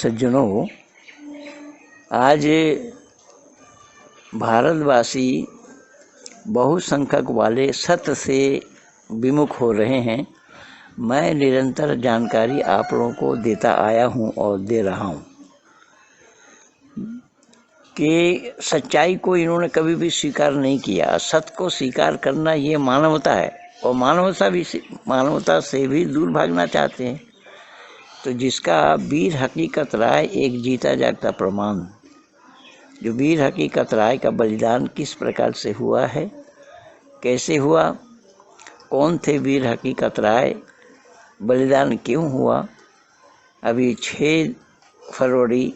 सज्जनों, आज भारतवासी बहुसंख्यक वाले सत्य से विमुख हो रहे हैं। मैं निरंतर जानकारी आप लोगों को देता आया हूं और दे रहा हूं कि सच्चाई को इन्होंने कभी भी स्वीकार नहीं किया। सत्य को स्वीकार करना ये मानवता है और मानवता से भी दूर भागना चाहते हैं। तो जिसका वीर हकीकत राय एक जीता जागता प्रमाण, जो वीर हकीकत राय का बलिदान किस प्रकार से हुआ है, कैसे हुआ, कौन थे वीर हकीकत राय, बलिदान क्यों हुआ। अभी 6 फरवरी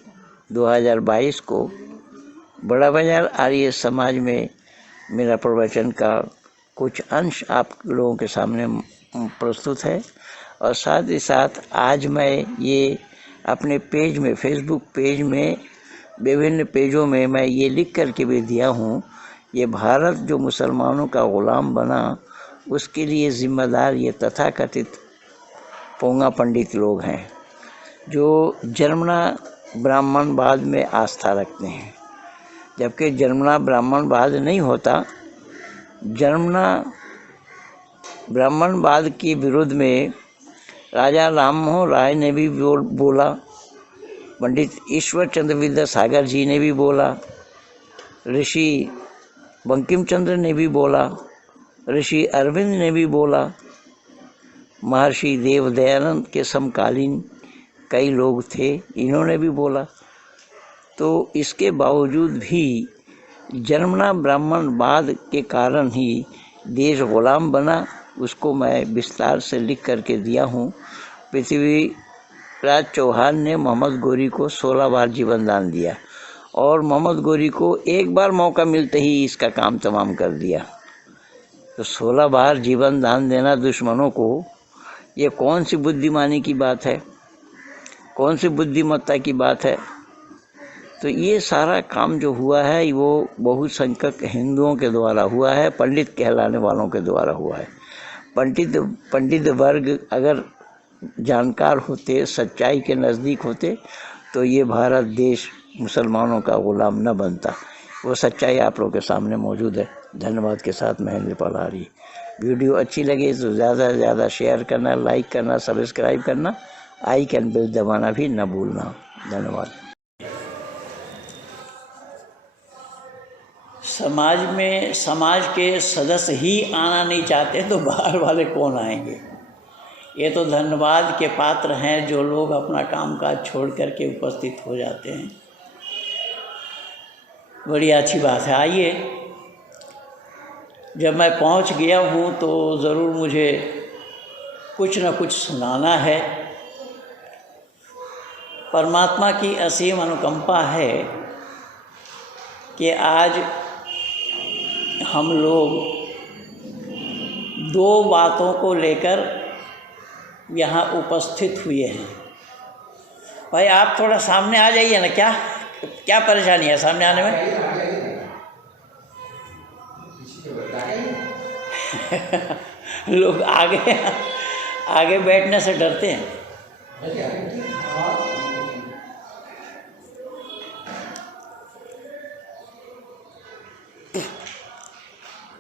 2022 को बड़ा बाजार आर्य समाज में मेरा प्रवचन का कुछ अंश आप लोगों के सामने प्रस्तुत है। और साथ ही साथ आज मैं ये अपने पेज में, फेसबुक पेज में, विभिन्न पेजों में मैं ये लिख कर के भी दिया हूँ, ये भारत जो मुसलमानों का ग़ुलाम बना उसके लिए ज़िम्मेदार ये तथाकथित पोंगा पंडित लोग हैं, जो जन्मना ब्राह्मणवाद में आस्था रखते हैं। जबकि जन्मना ब्राह्मणवाद नहीं होता। जन्मना ब्राह्मणवाद के विरुद्ध में राजा राममोहन राय ने भी बोला, पंडित ईश्वर चंद्र विद्यासागर जी ने भी बोला, ऋषि बंकिम चंद्र ने भी बोला, ऋषि अरविंद ने भी बोला, महर्षि देव दयानंद के समकालीन कई लोग थे, इन्होंने भी बोला। तो इसके बावजूद भी जन्मना ब्राह्मणवाद के कारण ही देश ग़ुलाम बना, उसको मैं विस्तार से लिख करके दिया हूँ। पृथ्वीराज चौहान ने मोहम्मद गोरी को 16 बार जीवन दान दिया और मोहम्मद गोरी को एक बार मौका मिलते ही इसका काम तमाम कर दिया। तो 16 बार जीवन दान देना दुश्मनों को, ये कौन सी बुद्धिमानी की बात है, कौन सी बुद्धिमत्ता की बात है। तो ये सारा काम जो हुआ है वो बहुसंख्यक हिंदुओं के द्वारा हुआ है, पंडित कहलाने वालों के द्वारा हुआ है। पंडित वर्ग अगर जानकार होते, सच्चाई के नज़दीक होते, तो ये भारत देश मुसलमानों का ग़ुलाम न बनता। वो सच्चाई आप लोगों के सामने मौजूद है। धन्यवाद के साथ महेंद्र पलारी। वीडियो अच्छी लगे तो ज़्यादा से ज़्यादा शेयर करना, लाइक करना, सब्सक्राइब करना, आइकन बेल दबाना भी न भूलना। धन्यवाद। समाज के सदस्य ही आना नहीं चाहते तो बाहर वाले कौन आएंगे। ये तो धन्यवाद के पात्र हैं जो लोग अपना कामकाज छोड़ करके उपस्थित हो जाते हैं। बड़ी अच्छी बात है। आइए, जब मैं पहुंच गया हूं तो ज़रूर मुझे कुछ न कुछ सुनाना है। परमात्मा की असीम अनुकंपा है कि आज हम लोग 2 बातों को लेकर यहाँ उपस्थित हुए हैं। भाई आप थोड़ा सामने आ जाइए ना। क्या परेशानी है सामने आने में? लोग आगे बैठने से डरते हैं।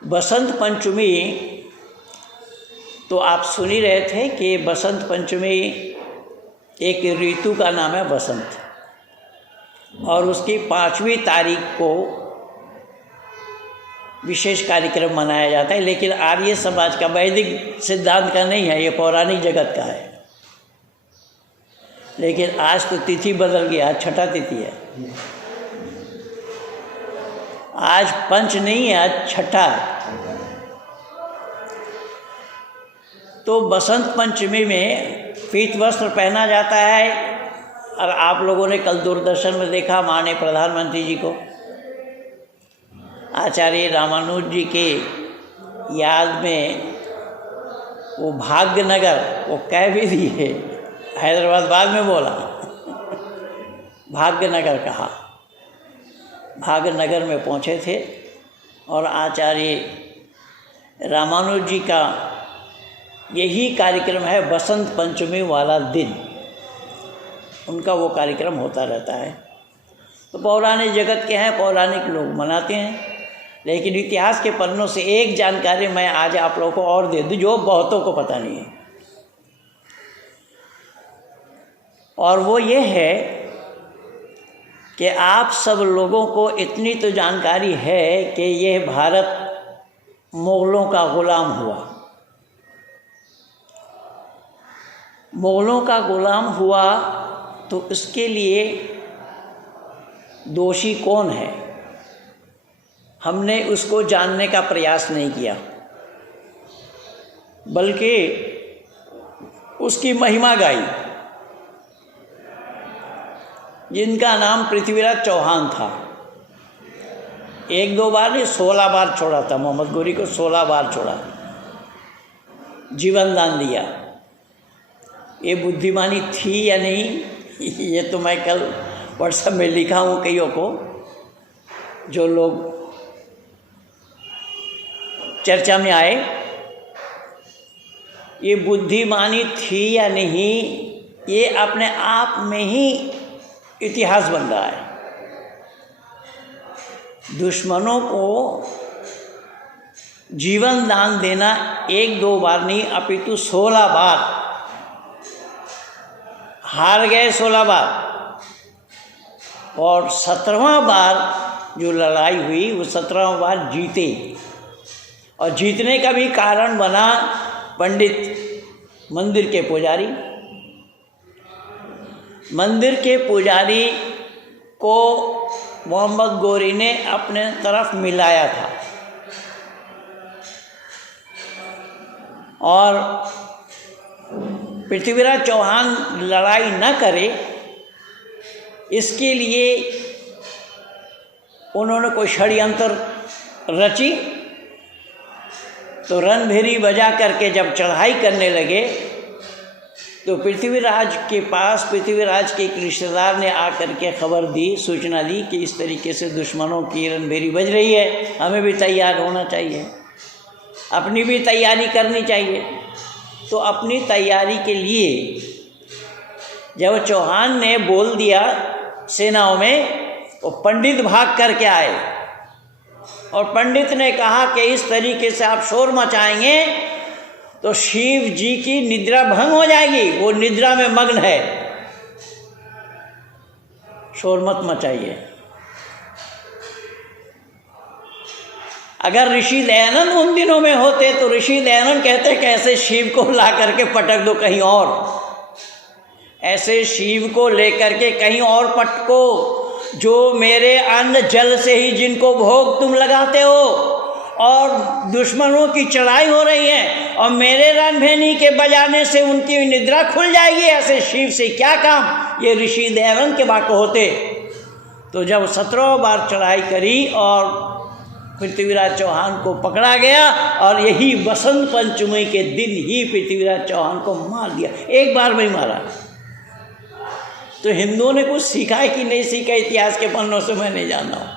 बसंत पंचमी तो आप सुन ही रहे थे कि बसंत पंचमी एक ऋतु का नाम है बसंत, और उसकी 5वीं तारीख को विशेष कार्यक्रम मनाया जाता है। लेकिन आर्य समाज का, वैदिक सिद्धांत का नहीं है, ये पौराणिक जगत का है। लेकिन आज तो तिथि बदल गई, आज छठा तिथि है। आज पंच नहीं है, आज छठा है। तो बसंत पंचमी में पीत वस्त्र पहना जाता है। और आप लोगों ने कल दूरदर्शन में देखा माननीय प्रधानमंत्री जी को आचार्य रामानुज जी के याद में वो भाग्यनगर, वो कह भी दिए, हैदराबाद बाद में बोला, भाग्यनगर कहा। भाग्यनगर में पहुँचे थे और आचार्य रामानुज जी का यही कार्यक्रम है बसंत पंचमी वाला दिन। उनका वो कार्यक्रम होता रहता है। तो पौराणिक जगत के हैं, पौराणिक लोग मनाते हैं, लेकिन इतिहास के पन्नों से एक जानकारी मैं आज आप लोगों को और दे दूँ जो बहुतों को पता नहीं है, और वो ये है कि आप सब लोगों को इतनी तो जानकारी है कि यह भारत मुग़लों का ग़ुलाम हुआ। मुग़लों का ग़ुलाम हुआ तो इसके लिए दोषी कौन है, हमने उसको जानने का प्रयास नहीं किया, बल्कि उसकी महिमा गाई। जिनका नाम पृथ्वीराज चौहान था, 1-2 बार नहीं 16 बार छोड़ा था, मोहम्मद गोरी को 16 बार छोड़ा, जीवन दान दिया। ये बुद्धिमानी थी या नहीं ये तो मैं कल व्हाट्सएप में लिखा हूँ कईयों को, जो लोग चर्चा में आए। ये बुद्धिमानी थी या नहीं, ये अपने आप में ही इतिहास बन रहा है। दुश्मनों को जीवन दान देना 1-2 बार नहीं अपितु 16 बार, हार गए 16 बार, और 17वां बार जो लड़ाई हुई वो 17वां बार जीते। और जीतने का भी कारण बना पंडित मंदिर के पुजारी। मंदिर के पुजारी को मोहम्मद गोरी ने अपने तरफ मिलाया था, और पृथ्वीराज चौहान लड़ाई न करे इसके लिए उन्होंने कोई षड्यंत्र रची। तो रणभेरी बजा करके जब चढ़ाई करने लगे तो पृथ्वीराज के पास पृथ्वीराज के एक रिश्तेदार ने आकर के खबर दी, सूचना दी कि इस तरीके से दुश्मनों की रणभेरी बज रही है, हमें भी तैयार होना चाहिए, अपनी भी तैयारी करनी चाहिए। तो अपनी तैयारी के लिए जब चौहान ने बोल दिया सेनाओं में, वो पंडित भाग करके आए, और पंडित ने कहा कि इस तरीके से आप शोर मचाएंगे तो शिव जी की निद्रा भंग हो जाएगी, वो निद्रा में मग्न है, शोर मत मचाइए। अगर ऋषि दयानंद उन दिनों में होते तो ऋषि दयानंद कहते कि ऐसे शिव को ला करके पटक दो कहीं और, ऐसे शिव को लेकर के कहीं और पटको, जो मेरे अन्न जल से ही जिनको भोग तुम लगाते हो, और दुश्मनों की चढ़ाई हो रही है और मेरे रणभेरी के बजाने से उनकी निद्रा खुल जाएगी, ऐसे शिव से क्या काम। ये ऋषि दयानंद के बात होते। तो जब 17 बार चढ़ाई करी और पृथ्वीराज चौहान को पकड़ा गया, और यही बसंत पंचमी के दिन ही पृथ्वीराज चौहान को मार दिया, एक बार में मारा। तो हिंदुओं ने कुछ सीखा है कि नहीं सीखा, इतिहास के पन्नों से मैं नहीं जानता हूँ।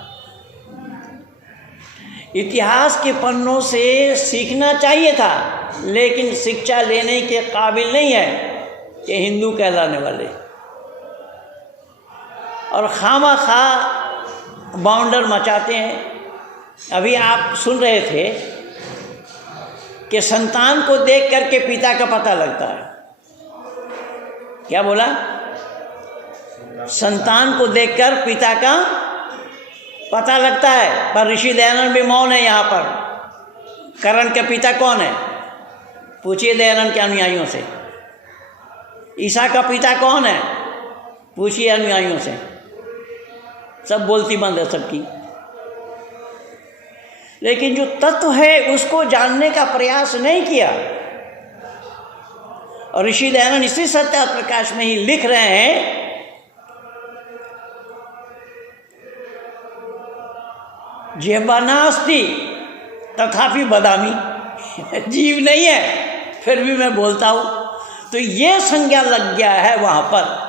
इतिहास के पन्नों से सीखना चाहिए था, लेकिन शिक्षा लेने के काबिल नहीं है ये हिंदू कहलाने वाले, और खामखा बाउंडर मचाते हैं। अभी आप सुन रहे थे कि संतान को देख करके पिता का पता लगता है। क्या बोला? संतान को देखकर पिता का पता लगता है, पर ऋषि दयानंद भी मौन है यहाँ पर। करण के पिता कौन है? पूछिए दयानंद के अनुयायियों से। ईसा का पिता कौन है? पूछिए अनुयायियों से। सब बोलती बंद है सबकी, लेकिन जो तत्व है उसको जानने का प्रयास नहीं किया। और ऋषि दयानंद इसी सत्य प्रकाश में ही लिख रहे हैं, जिह्वा नास्ति तथापि बदामी, जीव नहीं है फिर भी मैं बोलता हूँ। तो ये संज्ञा लग गया है वहाँ पर।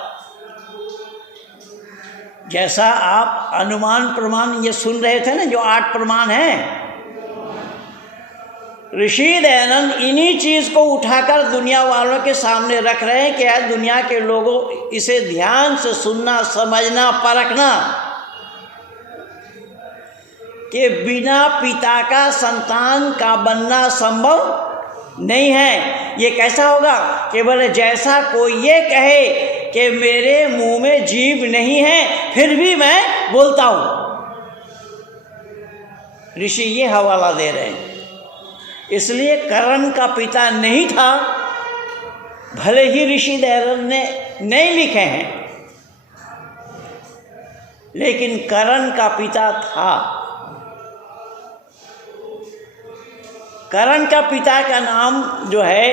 जैसा आप अनुमान प्रमाण ये सुन रहे थे ना, जो 8 प्रमाण हैं, ऋषि दयानंद इन्हीं चीज़ को उठाकर दुनिया वालों के सामने रख रहे हैं कि यार दुनिया के लोगों इसे ध्यान से सुनना, समझना, परखना कि बिना पिता का संतान का बनना संभव नहीं है। ये कैसा होगा? केवल जैसा कोई ये कहे कि मेरे मुंह में जीभ नहीं है फिर भी मैं बोलता हूँ। ऋषि ये हवाला दे रहे हैं। इसलिए करण का पिता नहीं था, भले ही ऋषि दयानंद ने नहीं लिखे हैं, लेकिन करण का पिता था। करण का पिता का नाम जो है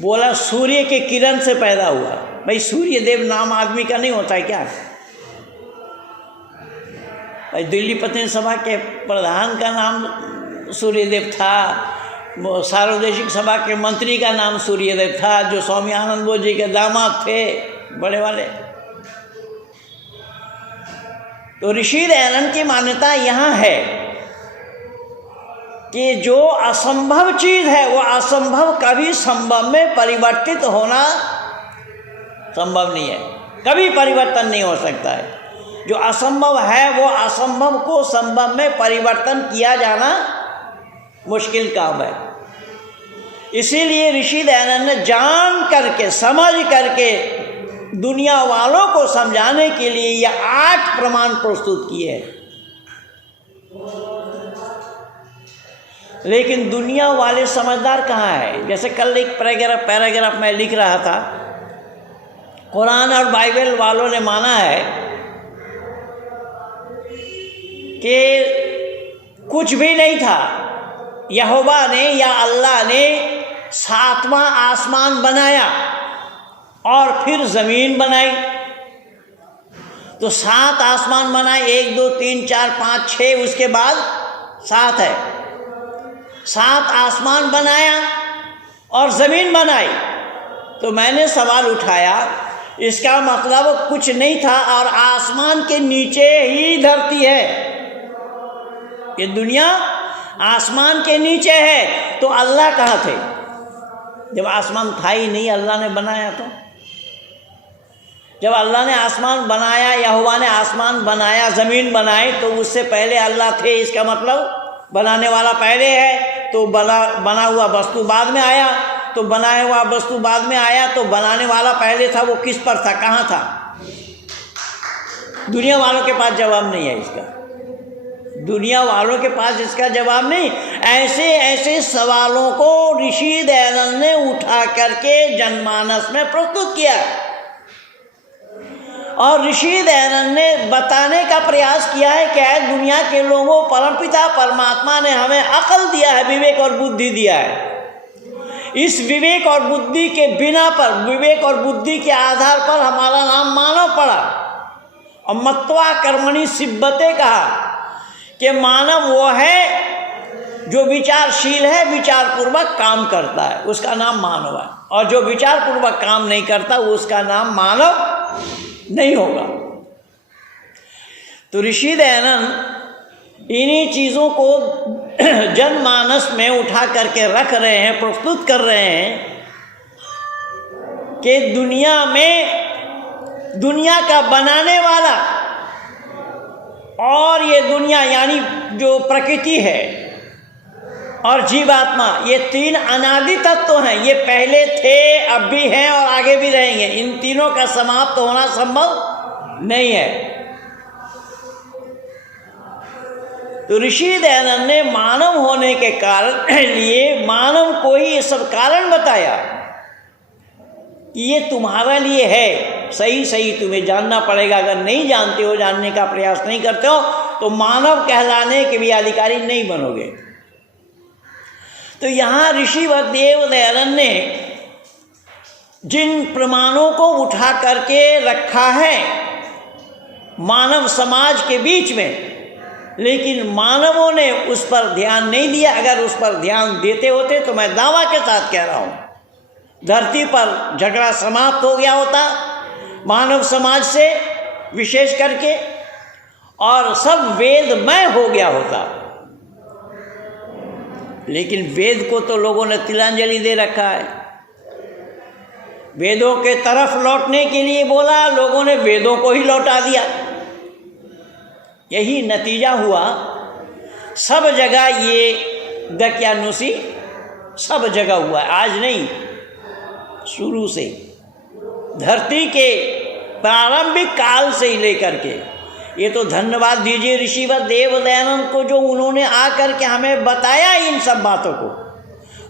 बोला सूर्य के किरण से पैदा हुआ। भाई सूर्यदेव नाम आदमी का नहीं होता है क्या? भाई दिल्ली प्रतिनिधि सभा के प्रधान का नाम सूर्यदेव था, सार्वदेशिक सभा के मंत्री का नाम सूर्यदेव था, जो स्वामी आनंद बोध जी के दामाद थे बड़े वाले। तो ऋषि दयानंद की मान्यता यहाँ है कि जो असंभव चीज़ है वो असंभव कभी संभव में परिवर्तित होना संभव नहीं है, कभी परिवर्तन नहीं हो सकता है। जो असंभव है वो असंभव को संभव में परिवर्तन किया जाना मुश्किल काम है। इसीलिए ऋषि दयानंद ने जान करके, समझ करके दुनिया वालों को समझाने के लिए ये 8 प्रमाण प्रस्तुत किए हैं। लेकिन दुनिया वाले समझदार कहाँ है? जैसे कल एक पैराग्राफ मैं लिख रहा था, कुरान और बाइबल वालों ने माना है कि कुछ भी नहीं था, यहोवा ने या अल्लाह ने 7वां आसमान बनाया और फिर ज़मीन बनाई। तो 7 आसमान बनाए, 1 2 3 4 5 6, उसके बाद 7 है। 7 आसमान बनाया और ज़मीन बनाई। तो मैंने सवाल उठाया, इसका मतलब कुछ नहीं था और आसमान के नीचे ही धरती है। ये दुनिया आसमान के नीचे है, तो अल्लाह कहाँ थे? जब आसमान था ही नहीं, अल्लाह ने बनाया। तो जब अल्लाह ने आसमान बनाया, यहोवा ने आसमान बनाया, ज़मीन बनाई, तो उससे पहले अल्लाह थे। इसका मतलब बनाने वाला पहले है, तो बना हुआ वस्तु बाद में आया। तो बनाया हुआ वस्तु बाद में आया, तो बनाने वाला पहले था। वो किस पर था, कहाँ था? दुनिया वालों के पास जवाब नहीं है इसका। दुनिया वालों के पास इसका जवाब नहीं। ऐसे ऐसे सवालों को ऋषि दयानंद ने उठा करके जनमानस में प्रस्तुत किया और ऋषि दयानंद ने बताने का प्रयास किया है कि दुनिया के लोगों, परमपिता परमात्मा ने हमें अकल दिया है, विवेक और बुद्धि दिया है। इस विवेक और बुद्धि के बिना पर, विवेक और बुद्धि के आधार पर हमारा नाम मानव पड़ा। और मत्वा कर्मणि सिद्धते कहा कि मानव वो है जो विचारशील है, विचारपूर्वक काम करता है, उसका नाम मानव है। और जो विचारपूर्वक काम नहीं करता उसका नाम मानव नहीं होगा। तो ऋषि दयानंद इन्हीं चीज़ों को जनमानस में उठा करके रख रहे हैं, प्रस्तुत कर रहे हैं कि दुनिया में दुनिया का बनाने वाला और ये दुनिया यानी जो प्रकृति है और जीवात्मा, ये 3 अनादि तत्व हैं। ये पहले थे, अब भी हैं और आगे भी रहेंगे। इन तीनों का समाप्त होना संभव नहीं है। तो ऋषि दयानंद ने मानव होने के कारण लिए मानव को ही ये सब कारण बताया कि ये तुम्हारे लिए है। सही सही तुम्हें जानना पड़ेगा। अगर नहीं जानते हो, जानने का प्रयास नहीं करते हो, तो मानव कहलाने के भी अधिकारी नहीं बनोगे। तो यहाँ ऋषि देव दयानंद ने जिन प्रमाणों को उठा करके रखा है मानव समाज के बीच में, लेकिन मानवों ने उस पर ध्यान नहीं दिया। अगर उस पर ध्यान देते होते तो मैं दावा के साथ कह रहा हूँ, धरती पर झगड़ा समाप्त हो गया होता मानव समाज से विशेष करके, और सब वेदमय हो गया होता। लेकिन वेद को तो लोगों ने तिलांजलि दे रखा है। वेदों के तरफ लौटने के लिए बोला, लोगों ने वेदों को ही लौटा दिया। यही नतीजा हुआ। सब जगह ये दकियानुसी सब जगह हुआ है, आज नहीं, शुरू से, धरती के प्रारंभिक काल से ही लेकर के। ये तो धन्यवाद दीजिए ऋषिवत देव दयानंद को, जो उन्होंने आकर के हमें बताया इन सब बातों को,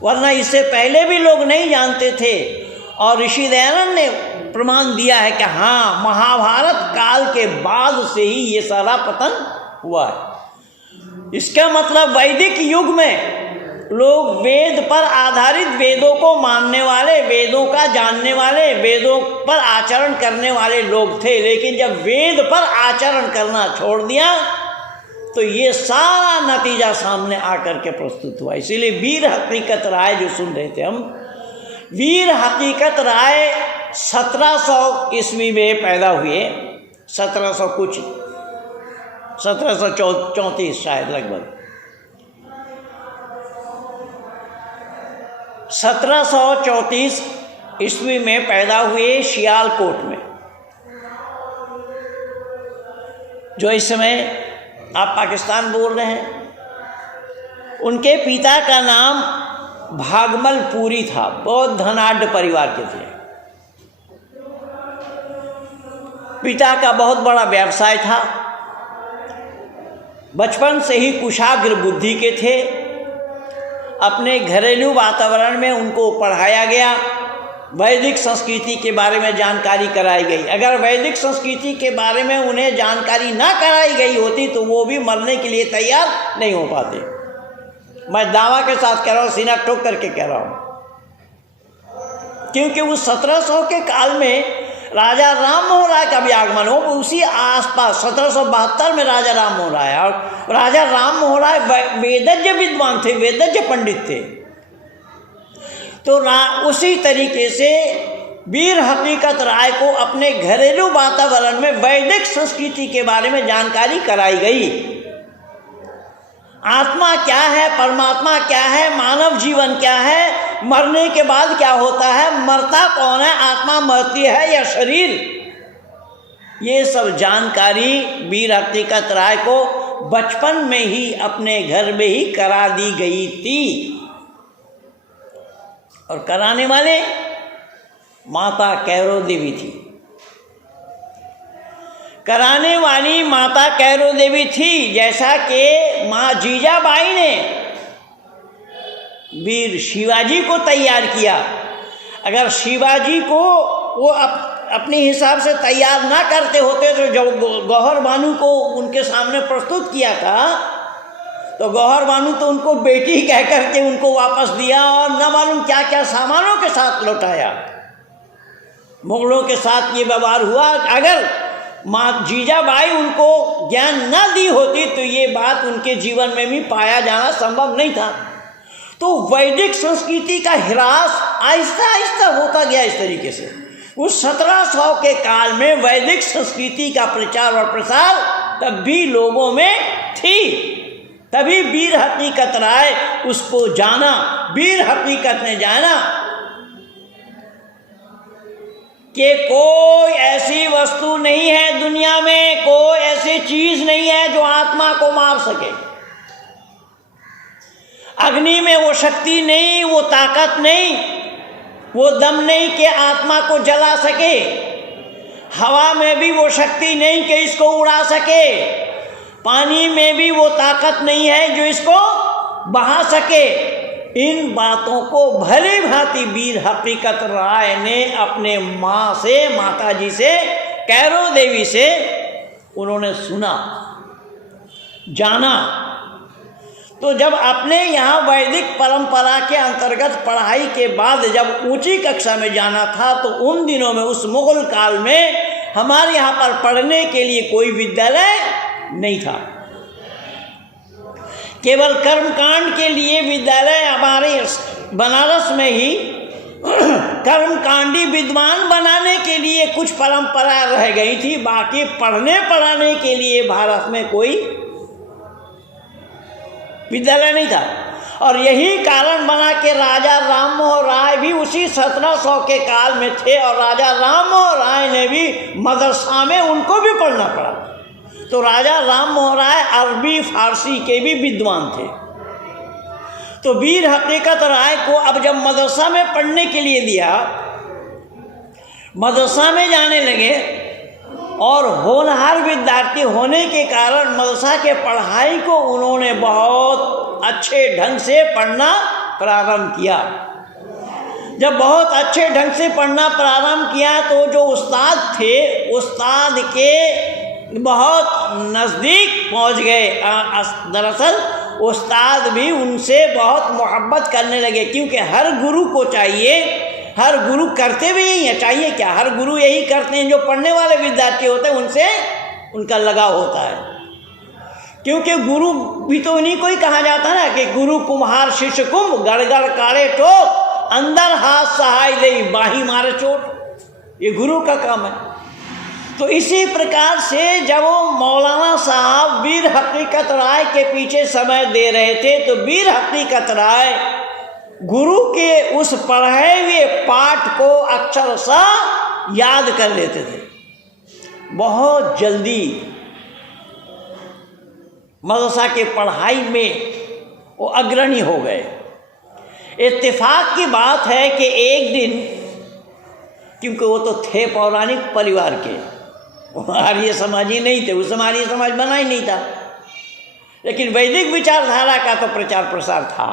वरना इससे पहले भी लोग नहीं जानते थे। और ऋषि दयानंद ने प्रमाण दिया है कि हाँ, महाभारत काल के बाद से ही ये सारा पतन हुआ है। इसका मतलब वैदिक युग में लोग वेद पर आधारित, वेदों को मानने वाले, वेदों का जानने वाले, वेदों पर आचरण करने वाले लोग थे। लेकिन जब वेद पर आचरण करना छोड़ दिया तो ये सारा नतीजा सामने आकर के प्रस्तुत हुआ। इसीलिए वीर हकीकत राय जो सुन रहे थे हम, वीर हकीकत राय 1700 ईस्वी में पैदा हुए, 1700 कुछ, 1734 शायद लगभग, 1734 ईस्वी में पैदा हुए सियालकोट में, जो इस समय आप पाकिस्तान बोल रहे हैं। उनके पिता का नाम भागमलपुरी था, बहुत धनाढ़ परिवार के थे। पिता का बहुत बड़ा व्यवसाय था। बचपन से ही कुशाग्र बुद्धि के थे। अपने घरेलू वातावरण में उनको पढ़ाया गया, वैदिक संस्कृति के बारे में जानकारी कराई गई। अगर वैदिक संस्कृति के बारे में उन्हें जानकारी ना कराई गई होती तो वो भी मरने के लिए तैयार नहीं हो पाते। मैं दावा के साथ कह रहा हूँ, सीना ठोक करके कह रहा हूँ, क्योंकि उस 1700 के काल में राजा राम मोहन राय का भी आगमन हो, उसी आसपास 1772 में राजा राम मोहन राय, और राजा राम मोहन राय वेदज्ञ विद्वान थे, वेदज्ञ पंडित थे। तो उसी तरीके से वीर हकीकत राय को अपने घरेलू वातावरण में वैदिक संस्कृति के बारे में जानकारी कराई गई। आत्मा क्या है, परमात्मा क्या है, मानव जीवन क्या है, मरने के बाद क्या होता है, मरता कौन है, आत्मा मरती है या शरीर, ये सब जानकारी वीर हकीकत राय को बचपन में ही अपने घर में ही करा दी गई थी। और कराने वाले माता कैरो देवी थी। कराने वाली माता कैरो देवी थी। जैसा कि माँ जीजाबाई ने वीर शिवाजी को तैयार किया, अगर शिवाजी को वो अपने हिसाब से तैयार ना करते होते तो जब गौहर बानू को उनके सामने प्रस्तुत किया था तो गौहर बानू तो उनको बेटी कह करके उनको वापस दिया और न मालूम क्या क्या सामानों के साथ लौटाया। मुगलों के साथ ये व्यवहार हुआ। अगर माँ जीजाबाई उनको ज्ञान न दी होती तो ये बात उनके जीवन में भी पाया जाना संभव नहीं था। तो वैदिक संस्कृति का ह्रास आहिस्ता आहिस्ता होता गया इस तरीके से। उस 1700 के काल में वैदिक संस्कृति का प्रचार और प्रसार तब भी लोगों में थी। तभी वीर हकीकत राय उसको जाना। वीर हकीकत ने जाना कि कोई ऐसी वस्तु नहीं है दुनिया में, कोई ऐसी चीज नहीं है जो आत्मा को मार सके। अग्नि में वो शक्ति नहीं, वो ताकत नहीं, वो दम नहीं कि आत्मा को जला सके। हवा में भी वो शक्ति नहीं कि इसको उड़ा सके। पानी में भी वो ताकत नहीं है जो इसको बहा सके। इन बातों को भली भांति वीर हकीकत राय ने अपने माँ से, माता जी से, कैरो देवी से उन्होंने सुना, जाना। तो जब अपने यहाँ वैदिक परंपरा के अंतर्गत पढ़ाई के बाद जब ऊंची कक्षा में जाना था तो उन दिनों में, उस मुगल काल में, हमारे यहाँ पर पढ़ने के लिए कोई विद्यालय नहीं था। केवल कर्मकांड के लिए विद्यालय हमारे बनारस में ही कर्मकांडी विद्वान बनाने के लिए कुछ परंपरा रह गई थी। बाकी पढ़ने पढ़ाने के लिए भारत में कोई विद्यालय नहीं था। और यही कारण बना कि राजा राम मोहन राय भी उसी 1700 के काल में थे और राजा राम मोहन राय ने भी मदरसा में उनको भी पढ़ना पड़ा। तो राजा राम मोहन राय अरबी फारसी के भी विद्वान थे। तो वीर हकीकत राय को अब जब मदरसा में पढ़ने के लिए दिया, मदरसा में जाने लगे और होनहार विद्यार्थी होने के कारण मदरसा के पढ़ाई को उन्होंने बहुत अच्छे ढंग से पढ़ना प्रारंभ किया। जब बहुत अच्छे ढंग से पढ़ना प्रारंभ किया तो जो उस्ताद थे, उस्ताद के बहुत नज़दीक पहुंच गए। दरअसल उस्ताद भी उनसे बहुत मोहब्बत करने लगे, क्योंकि हर गुरु को चाहिए, हर गुरु करते भी यही है, चाहिए क्या, हर गुरु यही करते हैं, जो पढ़ने वाले विद्यार्थी होते हैं उनसे उनका लगाव होता है। क्योंकि गुरु भी तो उन्हीं को ही कहा जाता है ना कि गुरु कुम्हार शिष्य कुंभ, गड़गड़ काढ़े टोक, अंदर हाथ सहाय दे बाही मारे चोट, ये गुरु का काम है। तो इसी प्रकार से जब वो मौलाना साहब वीर हकीकत राय के पीछे समय दे रहे थे तो वीर हकीकत राय गुरु के उस पढ़े हुए पाठ को अक्षरशः याद कर लेते थे। बहुत जल्दी मदरसा के पढ़ाई में वो अग्रणी हो गए। इत्तेफाक की बात है कि एक दिन, क्योंकि वो तो थे पौराणिक परिवार के, आर्य समाजी नहीं थे, उस समय आर्य समाज बना ही नहीं था, लेकिन वैदिक विचारधारा का तो प्रचार प्रसार था।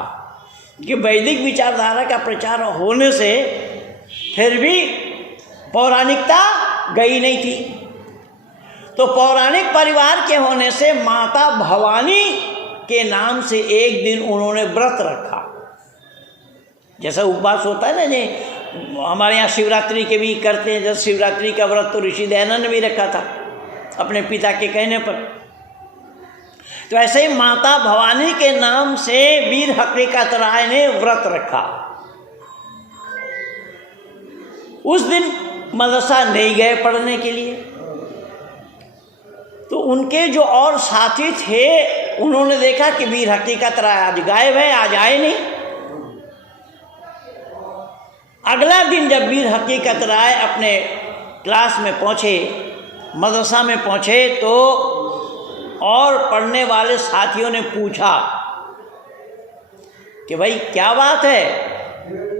कि वैदिक विचारधारा का प्रचार होने से फिर भी पौराणिकता गई नहीं थी। तो पौराणिक परिवार के होने से माता भवानी के नाम से एक दिन उन्होंने व्रत रखा। जैसा उपवास होता है ना, जी हमारे यहाँ शिवरात्रि के भी करते हैं, जैसे शिवरात्रि का व्रत तो ऋषि दयानंद ने भी रखा था अपने पिता के कहने पर। तो ऐसे ही माता भवानी के नाम से वीर हकीकत राय ने व्रत रखा। उस दिन मदरसा नहीं गए पढ़ने के लिए। तो उनके जो और साथी थे उन्होंने देखा कि वीर हकीकत राय आज गायब है, आज आए नहीं। अगला दिन जब वीर हकीकत राय अपने क्लास में पहुँचे, मदरसा में पहुँचे, तो और पढ़ने वाले साथियों ने पूछा कि भाई क्या बात है,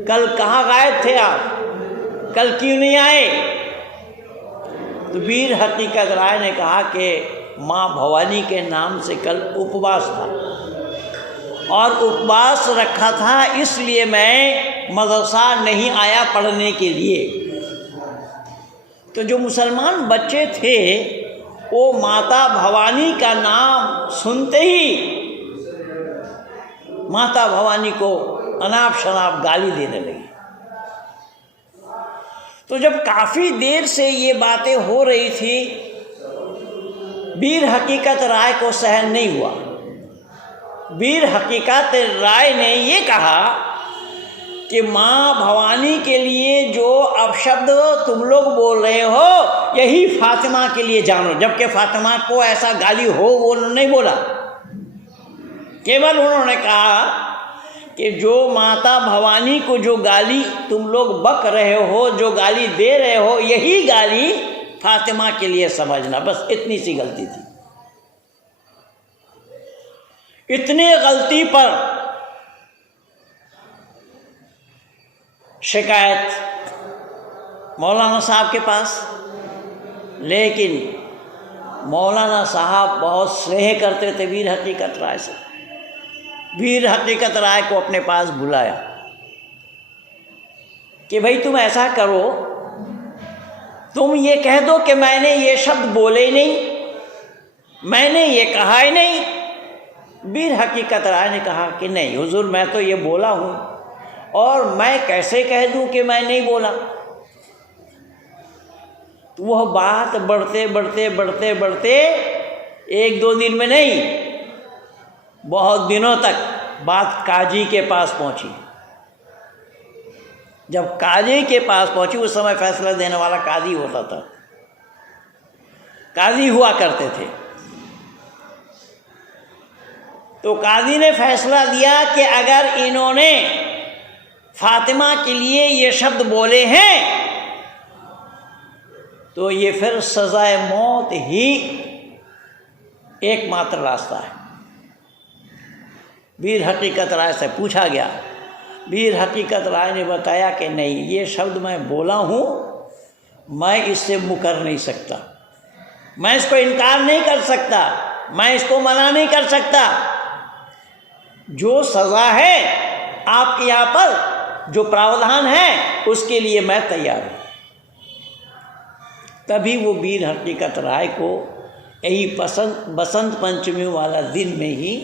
कल कहाँ गायब थे आप, कल क्यों नहीं आए? तो वीर हकीकत राय ने कहा कि माँ भवानी के नाम से कल उपवास था और उपवास रखा था, इसलिए मैं मदरसा नहीं आया पढ़ने के लिए। तो जो मुसलमान बच्चे थे वो माता भवानी का नाम सुनते ही माता भवानी को अनाप शनाप गाली देने लगी। तो जब काफ़ी देर से ये बातें हो रही थी, वीर हकीकत राय को सहन नहीं हुआ। वीर हकीकत राय ने ये कहा कि माँ भवानी के लिए जो अपशब्द तुम लोग बोल रहे हो यही फातिमा के लिए जानो, जबकि फातिमा को ऐसा गाली हो वो नहीं बोला। केवल उन्होंने कहा कि जो माता भवानी को जो गाली तुम लोग बक रहे हो, जो गाली दे रहे हो, यही गाली फातिमा के लिए समझना, बस इतनी सी गलती थी। इतनी गलती पर शिकायत मौलाना साहब के पास, लेकिन मौलाना साहब बहुत स्नेह करते थे वीर हकीकत राय से। वीर हकीकत राय को अपने पास बुलाया कि भाई तुम ऐसा करो, तुम ये कह दो कि मैंने ये शब्द बोले ही नहीं, मैंने ये कहा ही नहीं। वीर हकीकत राय ने कहा कि नहीं हुजूर, मैं तो ये बोला हूँ और मैं कैसे कह दूँ कि मैं नहीं बोला। तो वह बात बढ़ते बढ़ते बढ़ते बढ़ते एक दो दिन में नहीं, बहुत दिनों तक बात काजी के पास पहुंची। जब काजी के पास पहुंची, उस समय फैसला देने वाला काजी होता था, काजी हुआ करते थे। तो काजी ने फैसला दिया कि अगर इन्होंने फातिमा के लिए ये शब्द बोले हैं तो ये फिर सज़ाए मौत ही एकमात्र रास्ता है। वीर हकीकत राय से पूछा गया, वीर हकीकत राय ने बताया कि नहीं, ये शब्द मैं बोला हूँ, मैं इससे मुकर नहीं सकता, मैं इसको इनकार नहीं कर सकता, मैं इसको मना नहीं कर सकता। जो सज़ा है आपके यहाँ पर, जो प्रावधान है, उसके लिए मैं तैयार हूँ। तभी वो वीर हकीकत राय को यही बसंत पंचमी वाला दिन में ही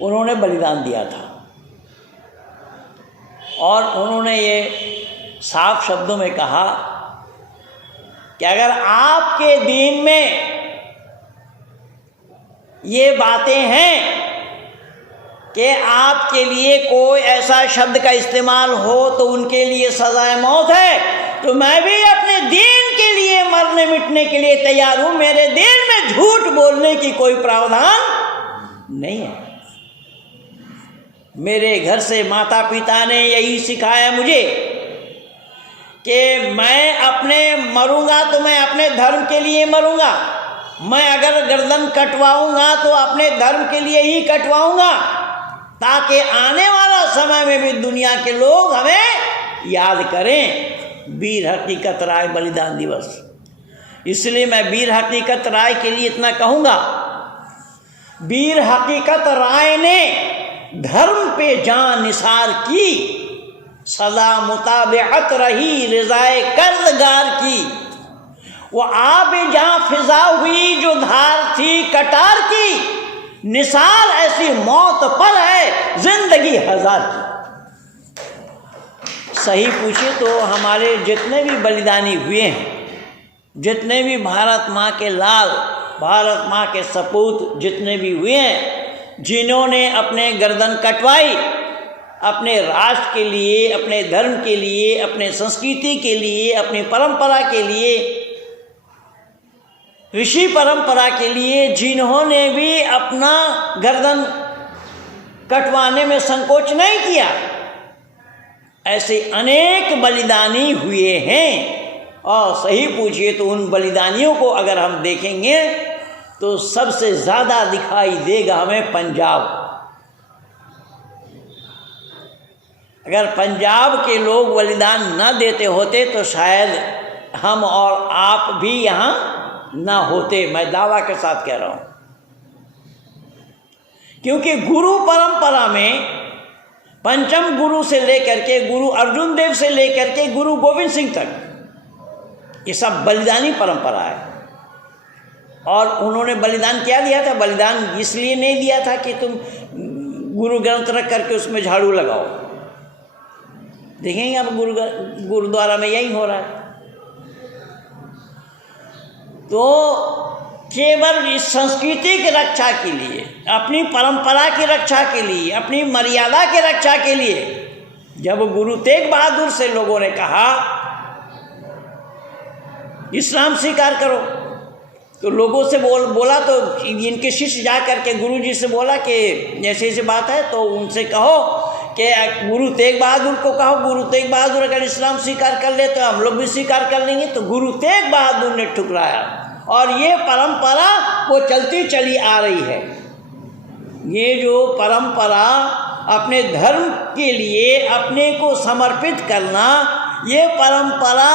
उन्होंने बलिदान दिया था। और उन्होंने ये साफ शब्दों में कहा कि अगर आपके दीन में ये बातें हैं कि आपके लिए कोई ऐसा शब्द का इस्तेमाल हो तो उनके लिए सज़ाए मौत है, तो मैं भी अपने दीन के लिए मरने मिटने के लिए तैयार हूँ। मेरे दीन में झूठ बोलने की कोई प्रावधान नहीं है। मेरे घर से माता पिता ने यही सिखाया मुझे कि मैं अपने मरूंगा तो मैं अपने धर्म के लिए मरूंगा, मैं अगर गर्दन कटवाऊंगा तो अपने धर्म के लिए ही कटवाऊंगा, ताकि आने वाला समय में भी दुनिया के लोग हमें याद करें। वीर हकीकत राय बलिदान दिवस। इसलिए मैं वीर हकीकत राय के लिए इतना कहूँगा, वीर हकीकत राय ने धर्म पे जान निसार की, सदा मुताबिअत रही रिज़ाए कर्ज़गार की। वो आब जहाँ फिजा हुई जो धार थी कटार की, निसार ऐसी मौत पर है जिंदगी हजार की। सही पूछे तो हमारे जितने भी बलिदानी हुए हैं, जितने भी भारत माँ के लाल, भारत माँ के सपूत जितने भी हुए हैं, जिन्होंने अपने गर्दन कटवाई अपने राष्ट्र के लिए, अपने धर्म के लिए, अपने संस्कृति के लिए, अपनी परंपरा के लिए, ऋषि परंपरा के लिए, जिन्होंने भी अपना गर्दन कटवाने में संकोच नहीं किया, ऐसे अनेक बलिदानी हुए हैं। और सही पूछिए तो उन बलिदानियों को अगर हम देखेंगे तो सबसे ज़्यादा दिखाई देगा हमें पंजाब। अगर पंजाब के लोग बलिदान न देते होते तो शायद हम और आप भी यहाँ ना होते, मैं दावा के साथ कह रहा हूँ। क्योंकि गुरु परंपरा में पंचम गुरु से लेकर के गुरु अर्जुन देव से लेकर के गुरु गोविंद सिंह तक ये सब बलिदानी परंपरा है। और उन्होंने बलिदान क्या दिया था? बलिदान इसलिए नहीं दिया था कि तुम गुरु ग्रंथ रख करके उसमें झाड़ू लगाओ। देखेंगे आप गुरुद्वारा में यही हो रहा है। तो केवल इस संस्कृति की रक्षा के लिए, अपनी परंपरा की रक्षा के लिए, अपनी मर्यादा की रक्षा के लिए जब गुरु तेग बहादुर से लोगों ने कहा इस्लाम स्वीकार करो, तो लोगों से बोला तो इनके शिष्य जा करके गुरु जी से बोला कि ऐसे ऐसे बात है, तो उनसे कहो कि गुरु तेग बहादुर को कहो, गुरु तेग बहादुर अगर इस्लाम स्वीकार कर ले तो हम लोग भी स्वीकार कर लेंगे। तो गुरु तेग बहादुर ने ठुकराया और ये परंपरा वो चलती चली आ रही है। ये जो परंपरा अपने धर्म के लिए अपने को समर्पित करना, ये परंपरा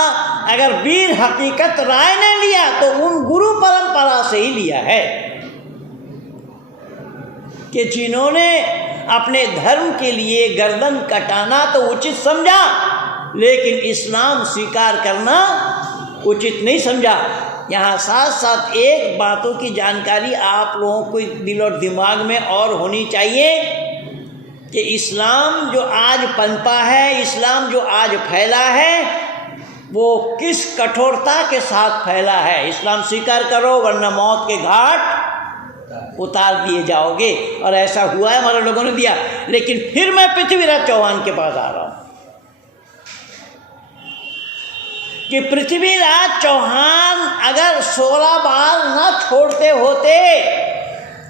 अगर वीर हकीकत राय ने लिया तो उन गुरु परंपरा से ही लिया है कि जिन्होंने अपने धर्म के लिए गर्दन कटाना तो उचित समझा, लेकिन इस्लाम स्वीकार करना उचित नहीं समझा। यहाँ साथ साथ एक बातों की जानकारी आप लोगों को दिल और दिमाग में और होनी चाहिए कि इस्लाम जो आज पनपा है, इस्लाम जो आज फैला है, वो किस कठोरता के साथ फैला है। इस्लाम स्वीकार करो वरना मौत के घाट उतार दिए जाओगे। और ऐसा हुआ है, हमारे लोगों ने दिया। लेकिन फिर मैं पृथ्वीराज चौहान के पास आ रहा हूँ। कि पृथ्वीराज चौहान अगर 16 बार न छोड़ते होते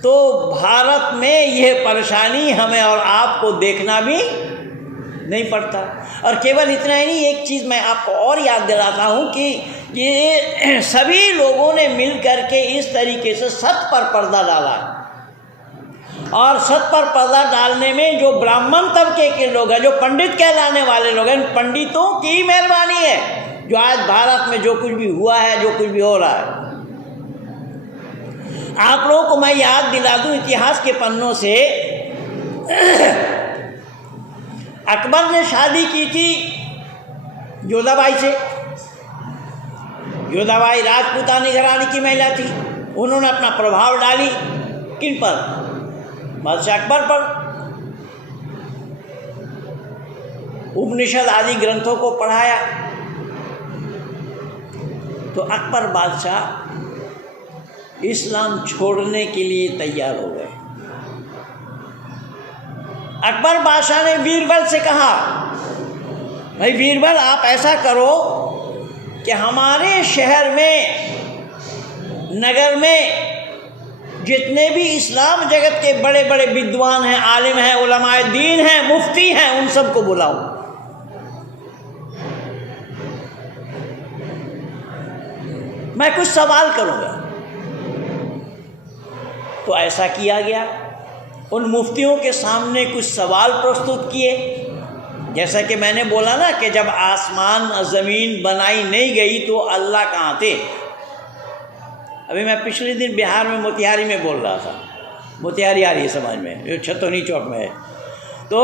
तो भारत में यह परेशानी हमें और आपको देखना भी नहीं पड़ता। और केवल इतना ही नहीं, एक चीज़ मैं आपको और याद दिलाता हूँ कि ये सभी लोगों ने मिल कर के इस तरीके से सत पर पर्दा डाला है। और सत पर पर्दा डालने में जो ब्राह्मण तबके के लोग हैं, जो पंडित कहलाने वाले लोग हैं, पंडितों की मेहरबानी है जो आज भारत में जो कुछ भी हुआ है, जो कुछ भी हो रहा है। आप लोगों को मैं याद दिला दूं इतिहास के पन्नों से, अकबर ने शादी की थी जोधाबाई से। जोधाबाई राजपूतानी घराने की महिला थी। उन्होंने अपना प्रभाव डाली किन पर? बादशाह अकबर पर। उपनिषद आदि ग्रंथों को पढ़ाया। तो अकबर बादशाह इस्लाम छोड़ने के लिए तैयार हो गए। अकबर बादशाह ने बीरबल से कहा, भाई बीरबल आप ऐसा करो कि हमारे शहर में, नगर में जितने भी इस्लाम जगत के बड़े बड़े विद्वान हैं, आलिम हैं, उलमाए दीन हैं, मुफ्ती हैं, उन सबको बुलाओ। मैं कुछ सवाल करूंगा। तो ऐसा किया गया। उन मुफ्तियों के सामने कुछ सवाल प्रस्तुत किए। जैसा कि मैंने बोला ना कि जब आसमान ज़मीन बनाई नहीं गई तो अल्लाह कहाँ थे। अभी मैं पिछले दिन बिहार में मोतिहारी में बोल रहा था। मोतिहारी आ रही है समाज में, जो छतौनी चौक में है। तो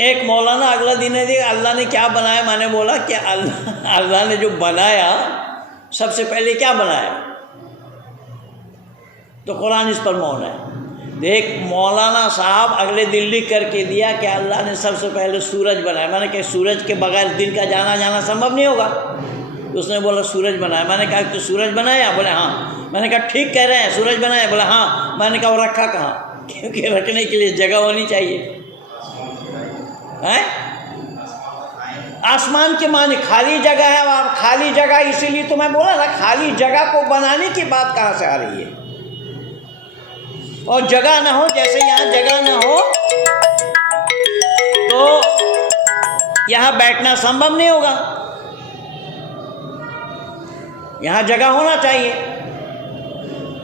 एक मौलाना अगला दिन ने देखा अल्लाह ने क्या बनाया। मैंने बोला कि अल्लाह ने जो बनाया सबसे पहले क्या बनाया? तो कुरान इस पर मौन है। देख मौलाना साहब अगले दिन लिख करके दिया कि अल्लाह ने सबसे पहले सूरज बनाया। मैंने कहा सूरज के बगैर दिन का जाना संभव नहीं होगा। उसने बोला सूरज बनाया। मैंने कहा तो सूरज बनाया? बोले हाँ। मैंने कहा ठीक कह रहे हैं, सूरज बनाया? बोला हाँ। मैंने कहा वो रखा कहाँ? क्योंकि रखने के लिए जगह होनी चाहिए है। आसमान के माने खाली जगह है, और खाली जगह इसीलिए तो मैं बोला ना, खाली जगह को बनाने की बात कहाँ से आ रही है? और जगह ना हो, जैसे यहाँ जगह ना हो तो यहाँ बैठना संभव नहीं होगा। यहाँ जगह होना चाहिए।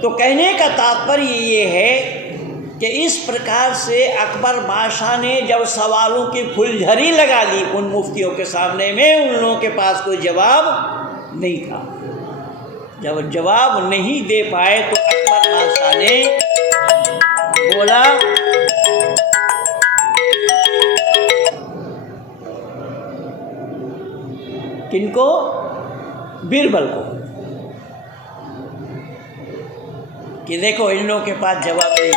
तो कहने का तात्पर्य ये है कि इस प्रकार से अकबर बादशाह ने जब सवालों की फुलझड़ी लगा दी उन मुफ्तियों के सामने में, उन लोगों के पास कोई जवाब नहीं था। जब जवाब नहीं दे पाए तो अकबर बादशाह ने बोला किनको? बीरबल को, कि देखो इन लोगों के पास जवाब नहीं,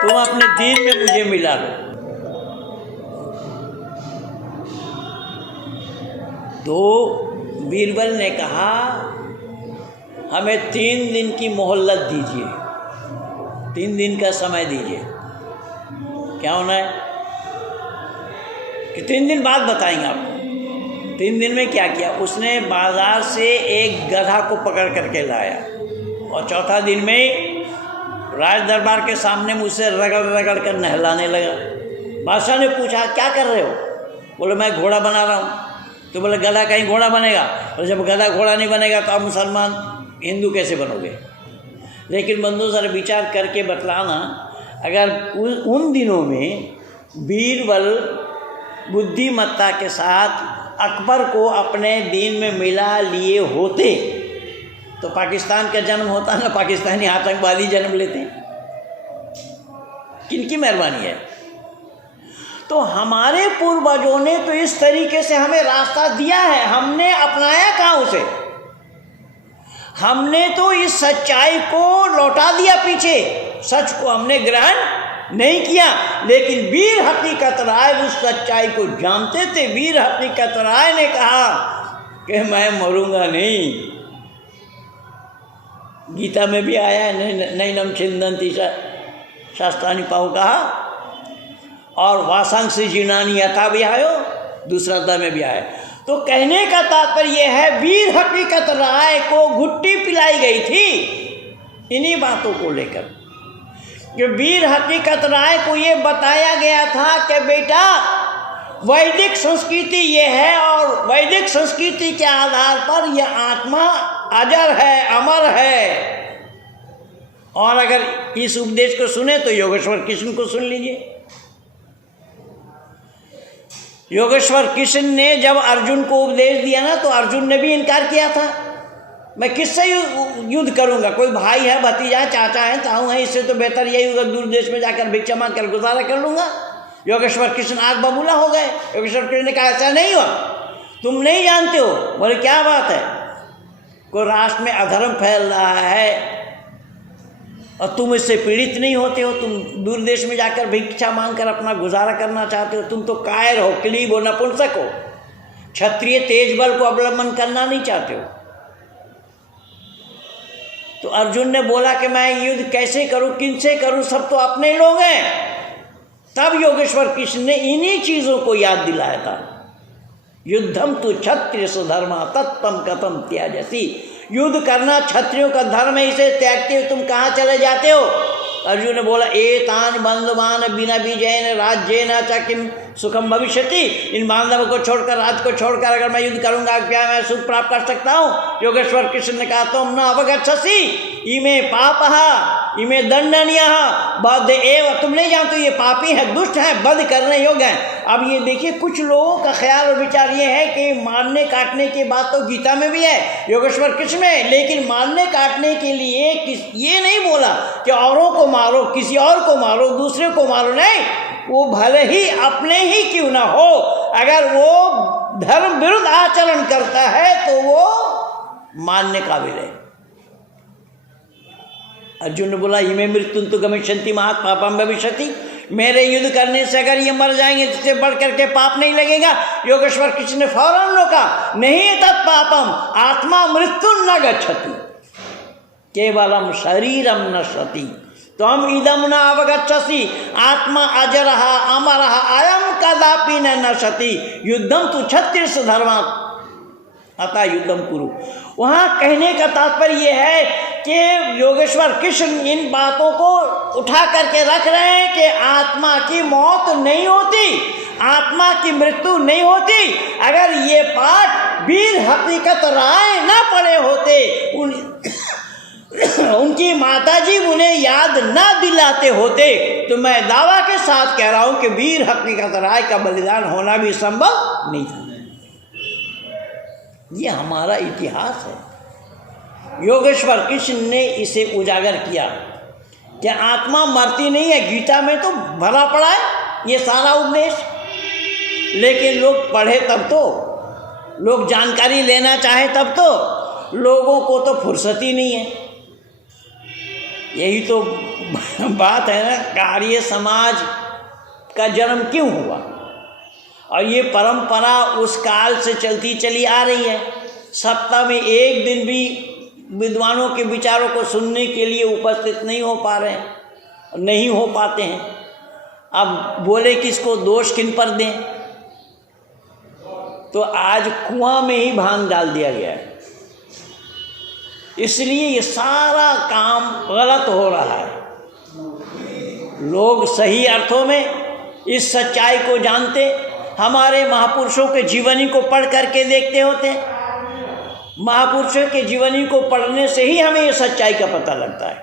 तुम अपने दीन में मुझे मिला लो। तो बीरबल ने कहा हमें 3 दिन की मोहल्लत दीजिए, 3 दिन का समय दीजिए। क्या होना है कि 3 दिन बाद बताएंगे आपको। 3 दिन में क्या किया? उसने बाजार से एक गधा को पकड़ करके लाया और चौथा दिन में राज दरबार के सामने मुझसे रगड़ कर नहलाने लगा। बादशाह ने पूछा क्या कर रहे हो? बोले मैं घोड़ा बना रहा हूँ। तो बोले गधा कहीं घोड़ा बनेगा? और जब गधा घोड़ा नहीं बनेगा तो आप मुसलमान हिंदू कैसे बनोगे? लेकिन बंधु सर विचार करके बतलाना, अगर उन दिनों में बीरबल बुद्धिमत्ता के साथ अकबर को अपने दीन में मिला लिए होते तो पाकिस्तान का जन्म होता ना, पाकिस्तानी आतंकवादी जन्म लेते। किनकी मेहरबानी है? तो हमारे पूर्वजों ने तो इस तरीके से हमें रास्ता दिया है, हमने अपनाया कहाँ उसे? हमने तो इस सच्चाई को लौटा दिया पीछे, सच को हमने ग्रहण नहीं किया। लेकिन वीर हकीकत राय उस सच्चाई को जानते थे। वीर हकीकत राय ने कहा कि मैं मरूंगा नहीं। गीता में भी आया है, नैनम छिंदन्ति शास्त्रानि पाहु कहा, और वासांसी जीर्णानि यथा विहायो दूसरा अध्याय में भी आया। तो कहने का तात्पर्य यह है, वीर हकीकत राय को घुट्टी पिलाई गई थी इन्हीं बातों को लेकर। कि वीर हकीकत राय को ये बताया गया था कि बेटा वैदिक संस्कृति ये है और वैदिक संस्कृति के आधार पर यह आत्मा अजर है, अमर है। और अगर इस उपदेश को सुने तो योगेश्वर कृष्ण को सुन लीजिए। योगेश्वर कृष्ण ने जब अर्जुन को उपदेश दिया ना, तो अर्जुन ने भी इनकार किया था, मैं किससे युद्ध करूंगा, कोई भाई है, भतीजा है, चाचा है, ताऊ है, इससे तो बेहतर यही होगा दूर देश में जाकर भिक्षा मांग कर गुजारा कर लूंगा। योगेश्वर कृष्ण आग बबूला हो गए। योगेश्वर कृष्ण ने कहा ऐसा नहीं हुआ, तुम नहीं जानते हो। बोले क्या बात है, कोई राष्ट्र में अधर्म फैल रहा है और तुम इससे पीड़ित नहीं होते हो, तुम दूर देश में जाकर भिक्षा मांग कर अपना गुजारा करना चाहते हो, तुम तो कायर हो, क्लीब हो, नपुंसक हो, क्षत्रिय तेज बल को अवलंबन करना नहीं चाहते हो। तो अर्जुन ने बोला कि मैं युद्ध कैसे करूं, किनसे करूं, सब तो अपने लोग हैं। तब योगेश्वर कृष्ण ने इन्हीं चीजों को याद दिलाया था। युद्धम तु क्षत्रिय सुधर्मा तत्तम कथम त्याजसी, युद्ध करना क्षत्रियों का धर्म है, इसे त्यागते हो तुम कहाँ चले जाते हो। अर्जुन ने बोला एतान बंधुमान बिना विजयन राज्येन च किम सुखम भविष्यति, इन बांधवों को छोड़कर, राज को छोड़कर अगर मैं युद्ध करूंगा क्या मैं सुख प्राप्त कर सकता हूँ। योगेश्वर कृष्ण ने कहा तुम न अवगच्छसि इमे पापः इमे दंडनीयः बद्ध एव, तुम नहीं जानते ये पापी है, दुष्ट है, बध करने योग्य है। अब ये देखिए कुछ लोगों का ख्याल और विचार ये है कि मारने काटने की बात तो गीता में भी है, योगेश्वर कृष्ण में, लेकिन मारने काटने के लिए ये नहीं बोला कि औरों को मारो, किसी और को मारो, दूसरे को मारो, नहीं, वो भले ही अपने ही क्यों ना हो, अगर वो धर्म विरुद्ध आचरण करता है तो वो मानने काबिल है। अर्जुन ने बोला इमे मृत्युं तु गमिष्यन्ति महत् पापम भविष्यति, मेरे युद्ध करने से अगर ये मर जाएंगे इससे बढ़ करके पाप नहीं लगेगा। योगेश्वर कृष्ण ने फौरन रोका, नहीं तत् पापम आत्मा मृत्यु न गच्छति केवलम शरीरम नश्यति त्वम इदम न अवगच्छसि आत्मा अजरः अमरः अयम कदापि न नश्यति युद्धम तु क्षत्रिय धर्मात् अतः युद्धम कुरु। वहाँ कहने का तात्पर्य यह है कि योगेश्वर कृष्ण इन बातों को उठा करके रख रहे हैं कि आत्मा की मौत नहीं होती, आत्मा की मृत्यु नहीं होती। अगर ये पाठ वीर हकीकत राय न पड़े होते, उनकी माताजी उन्हें याद न दिलाते होते, तो मैं दावा के साथ कह रहा हूं कि वीर हकीकत राय का बलिदान होना भी संभव नहीं था। ये हमारा इतिहास है। योगेश्वर कृष्ण ने इसे उजागर किया कि आत्मा मरती नहीं है, गीता में तो भरा पड़ा है ये सारा उपदेश, लेकिन लोग पढ़े तब तो, लोग जानकारी लेना चाहे तब तो, लोगों को तो फुर्सत ही नहीं है। यही तो बात है ना, कार्य समाज का जन्म क्यों हुआ, और ये परंपरा उस काल से चलती चली आ रही है। सप्ताह में एक दिन भी विद्वानों के विचारों को सुनने के लिए उपस्थित नहीं हो पा रहे हैं, नहीं हो पाते हैं। अब बोले किसको दोष किन पर दें, तो आज कुआं में ही भांग डाल दिया गया है, इसलिए ये सारा काम गलत हो रहा है। लोग सही अर्थों में इस सच्चाई को जानते, हमारे महापुरुषों के जीवनी को पढ़ करके देखते होते। महापुरुषों के जीवनी को पढ़ने से ही हमें ये सच्चाई का पता लगता है।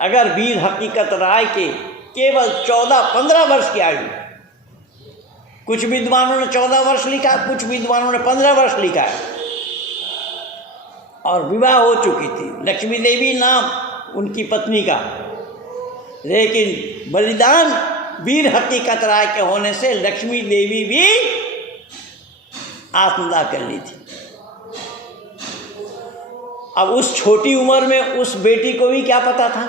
अगर वीर हकीकत राय के केवल 14-15 वर्ष की आयु, कुछ विद्वानों ने 14 वर्ष लिखा, कुछ विद्वानों ने 15 वर्ष लिखा है, और विवाह हो चुकी थी, लक्ष्मी देवी नाम उनकी पत्नी का, लेकिन बलिदान वीर हकीकत राय के होने से लक्ष्मी देवी भी आत्मदाह कर ली थी। अब उस छोटी उम्र में उस बेटी को भी क्या पता था।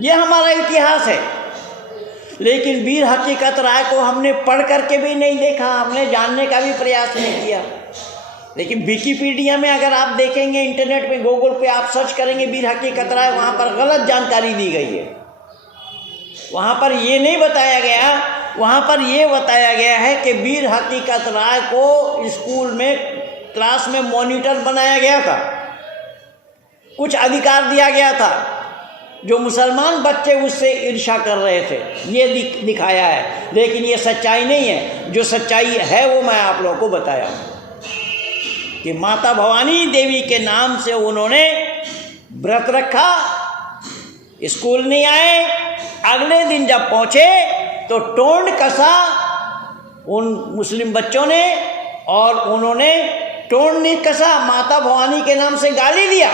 यह हमारा इतिहास है, लेकिन वीर हकीकत राय को हमने पढ़ करके भी नहीं देखा, हमने जानने का भी प्रयास नहीं किया। लेकिन विकिपीडिया में अगर आप देखेंगे, इंटरनेट पे, गूगल पे आप सर्च करेंगे वीर हकीकत राय, वहाँ पर गलत जानकारी दी गई है। वहाँ पर ये नहीं बताया गया, वहाँ पर ये बताया गया है कि वीर हकीकत राय को स्कूल में क्लास में मॉनिटर बनाया गया था, कुछ अधिकार दिया गया था, जो मुसलमान बच्चे उससे ईर्ष्या कर रहे थे, ये दिखाया है। लेकिन ये सच्चाई नहीं है। जो सच्चाई है वो मैं आप लोगों को बताया हूँ कि माता भवानी देवी के नाम से उन्होंने व्रत रखा, स्कूल नहीं आए। अगले दिन जब पहुँचे तो टोंड कसा उन मुस्लिम बच्चों ने, और उन्होंने टोंड नहीं कसा, माता भवानी के नाम से गाली दिया।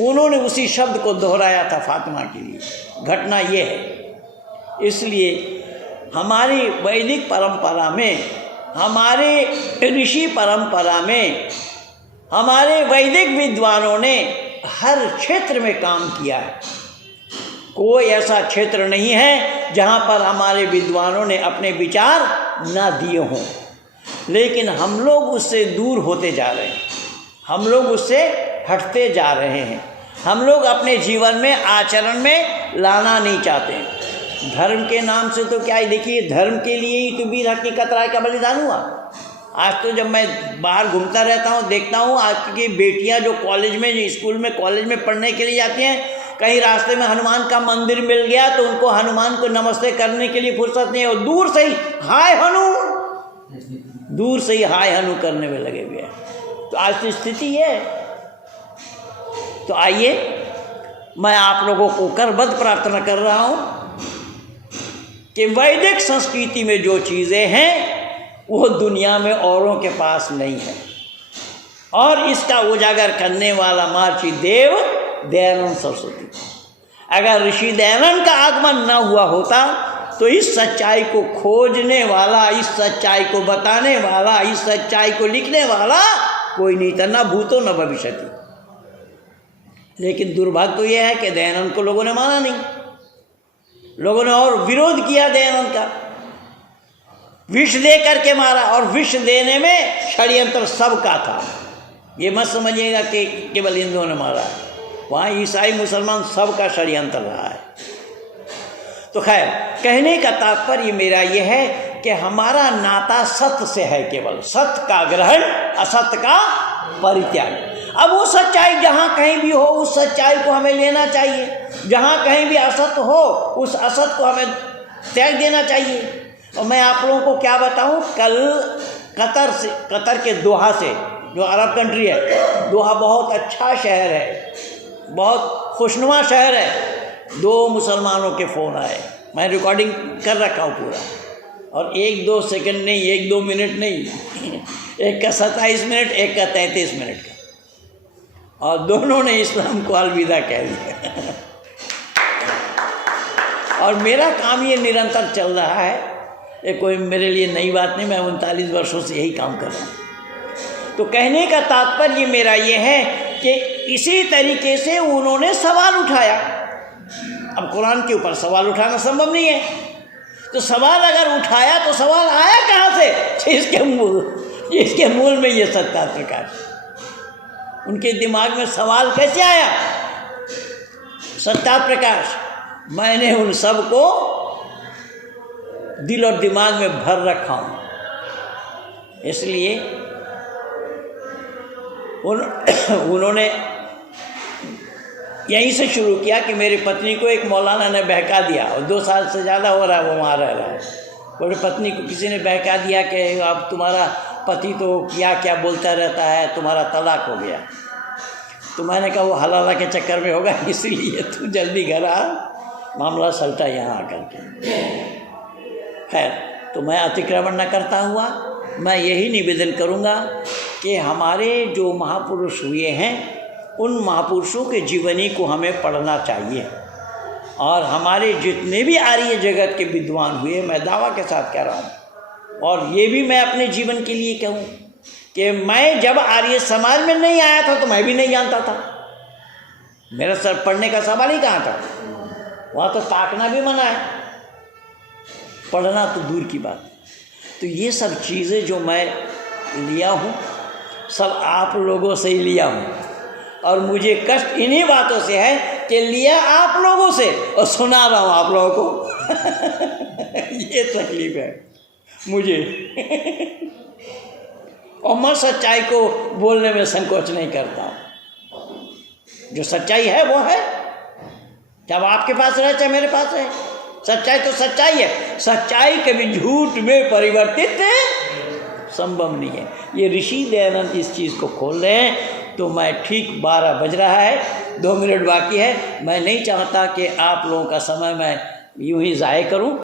उन्होंने उसी शब्द को दोहराया था फातिमा के लिए। घटना ये है। इसलिए हमारी वैदिक परंपरा में, हमारे ऋषि परंपरा में, हमारे वैदिक विद्वानों ने हर क्षेत्र में काम किया है। कोई ऐसा क्षेत्र नहीं है जहाँ पर हमारे विद्वानों ने अपने विचार ना दिए हों। लेकिन हम लोग उससे दूर होते जा रहे हैं, हम लोग उससे हटते जा रहे हैं। हम लोग अपने जीवन में, आचरण में लाना नहीं चाहते। धर्म के नाम से तो क्या है, देखिए धर्म के लिए ही तो वीर हकीकत राय का बलिदान हुआ। आज तो जब मैं बाहर घूमता रहता हूँ, देखता हूँ आज की बेटियाँ जो कॉलेज में, जो स्कूल में, कॉलेज में पढ़ने के लिए जाती हैं, कहीं रास्ते में हनुमान का मंदिर मिल गया तो उनको हनुमान को नमस्ते करने के लिए फुर्सत नहीं है, और दूर से ही हाय हनु, दूर से ही हाय हनु करने में लगे हुए हैं। तो आज तो स्थिति है। तो आइए, मैं आप लोगों को करबद्ध प्रार्थना कर रहा हूँ कि वैदिक संस्कृति में जो चीज़ें हैं वो दुनिया में औरों के पास नहीं है, और इसका उजागर करने वाला महर्षि देव दयानंद सरस्वती। अगर ऋषि दयानंद का आगमन न हुआ होता तो इस सच्चाई को खोजने वाला, इस सच्चाई को बताने वाला, इस सच्चाई को लिखने वाला कोई नहीं था, न भूतो न भविष्यति। लेकिन दुर्भाग्य तो यह है कि दयानंद को लोगों ने माना नहीं, लोगों ने और विरोध किया दयानंद का, विष दे करके मारा। और विष देने में षड्यंत्र सबका था। ये मत समझिएगा कि केवल हिंदुओं ने मारा, वहाँ ईसाई मुसलमान सबका षड्यंत्र रहा है। तो खैर, कहने का तात्पर्य मेरा ये है कि हमारा नाता सत्य से है, केवल सत्य का ग्रहण, असत्य का परित्याग। अब वो सच्चाई जहाँ कहीं भी हो, उस सच्चाई को हमें लेना चाहिए। जहाँ कहीं भी असत्य हो, उस असत्य को हमें त्याग देना चाहिए। और मैं आप लोगों को क्या बताऊँ, कल कतर के दोहा से, जो अरब कंट्री है, दोहा बहुत अच्छा शहर है, बहुत खुशनुमा शहर है। 2 मुसलमानों के फ़ोन आए, मैं रिकॉर्डिंग कर रखा हूँ पूरा, और 1-2 सेकंड नहीं, 1-2 मिनट नहीं, एक का 27 मिनट, एक का 33 मिनट का, और दोनों ने इस्लाम को अलविदा कह दिया। और मेरा काम ये निरंतर चल रहा है, ये कोई मेरे लिए नई बात नहीं, मैं 39 वर्षों से यही काम कर रहा हूँ। तो कहने का तात्पर्य मेरा ये है कि इसी तरीके से उन्होंने सवाल उठाया। अब कुरान के ऊपर सवाल उठाना संभव नहीं है, तो सवाल अगर उठाया तो सवाल आया कहाँ से? इसके मूल में ये सत्ता प्रकाश। उनके दिमाग में सवाल कैसे आया? सत्ता प्रकाश। मैंने उन सब को दिल और दिमाग में भर रखा हूँ। इसलिए उन्होंने यहीं से शुरू किया कि मेरी पत्नी को एक मौलाना ने बहका दिया, और 2 साल से ज़्यादा हो रहा है वो वहाँ रह रहा है। मेरी पत्नी को किसी ने बहका दिया कि अब तुम्हारा पति तो क्या क्या बोलता रहता है, तुम्हारा तलाक हो गया। तो मैंने कहा वो हलाला के चक्कर में होगा, इसलिए तू जल्दी घर आ, मामला सलटा यहाँ आकर के। खैर, तो मैं अतिक्रमण न करता हुआ मैं यही निवेदन करूँगा कि हमारे जो महापुरुष हुए हैं, उन महापुरुषों के जीवनी को हमें पढ़ना चाहिए। और हमारे जितने भी आर्य जगत के विद्वान हुए, मैं दावा के साथ कह रहा हूँ, और ये भी मैं अपने जीवन के लिए कहूँ कि मैं जब आर्य समाज में नहीं आया था तो मैं भी नहीं जानता था। मेरा सर पढ़ने का सवाल ही कहाँ था, वहाँ तो ताकना भी मना है, पढ़ना तो दूर की बात। तो ये सब चीज़ें जो मैं लिया हूँ, सब आप लोगों से ही लिया हूँ, और मुझे कष्ट इन्हीं बातों से है कि लिया आप लोगों से और सुना रहा हूँ आप लोगों को। ये तकलीफ है मुझे। और मैं सच्चाई को बोलने में संकोच नहीं करता। जो सच्चाई है वो है, जब आपके पास रहे चाहे मेरे पास है। सच्चाई तो सच्चाई है, सच्चाई कभी झूठ में परिवर्तित संभव नहीं है। ये ऋषि दयानंद इस चीज़ को खोल रहे हैं। तो मैं ठीक 12 बज रहा है, 2 मिनट बाकी है। मैं नहीं चाहता कि आप लोगों का समय मैं यूं ही ज़ाय करूं।